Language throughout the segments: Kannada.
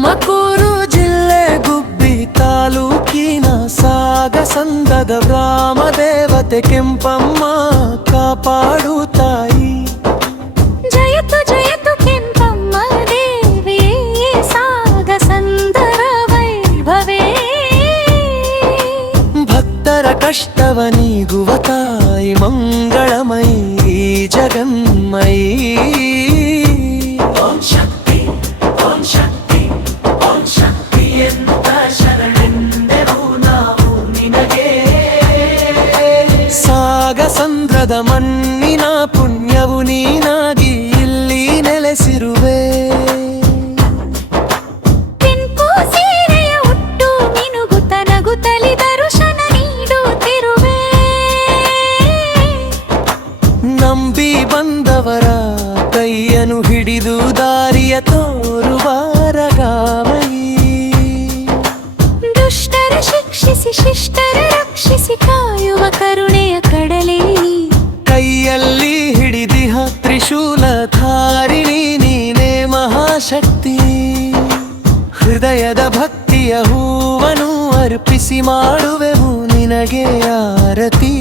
ತುಮಕೂರು ಜಿಲ್ಲೆ ಗುಬ್ಬಿ ತಾಲೂಕಿನ ಸಾಗ ಸಂದದ ರಾಮ ದೇವತೆ ಕೆಂಪಮ್ಮ ಕಾಪಾಡು ತಾಯಿ ಜಯತು ಜಯತು ಕೆಂಪಮ್ಮ ದೇವಿ ಸಾಗ ಸಂದರ ವೈಭವೇ ಭಕ್ತರ ಕಷ್ಟವ ನೀಗುವ ತಾಯಿ ಮಂಗಳಮಯಿ ಜಗನ್ಮಯೀ ಸಂದ್ರದ ಮಣ್ಣಿನ ಪುಣ್ಯವು ನೀನಾಗಿ ಇಲ್ಲಿ ನೆಲೆಸಿರುವೆ. ನಂಬಿ ಬಂದವರ ಕೈಯನ್ನು ಹಿಡಿದು ದಾರಿಯ ತೋರುವ ತ್ರಿಶೂಲ ನೀನೆ ಮಹಾಶಕ್ತಿ. ಹೃದಯದ ಭಕ್ತಿಯ ಹೂವನು ಅರ್ಪಿಸಿ ಮಾಡುವೆವು ನಿನಗೆ ಆರತಿ.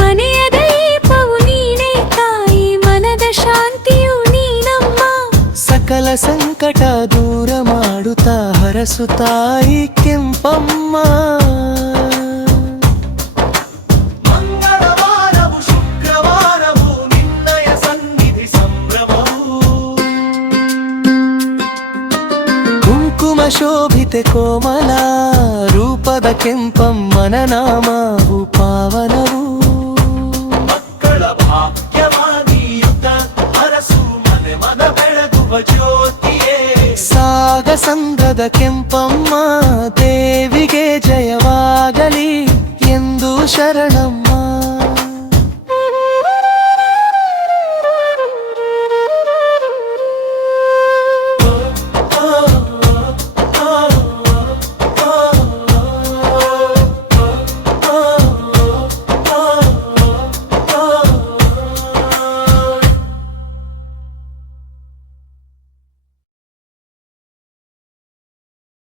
ಮನೆಯ ದೀಪವು ನೀನೇ ತಾಯಿ ಮನದ ಶಾಂತಿಯು ನೀನಮ್ಮ. ಸಕಲ ಸಂಕಟ ದೂರ ಮಾಡುತ್ತಾ ಹರಸುತ್ತಾಯಿ ತಾಯಿ ಕೆಂಪಮ್ಮ. ಕುಂಕುಮ ಶೋಭಿತೆ ಕೋಮಲ ರೂಪದ ಕೆಂಪಮ್ಮನ ನಾಮ ಪಾವನವು ಮಕ್ಕಳ ಭಾಗ್ಯವಾದಿಯುತ ಹರಸು ಮನೆ ಮನ ಬೆಳಗುವ ಜ್ಯೋತಿಯೇ. ಸಾಗ ಸಂದ್ರದ ಕೆಂಪಮ್ಮ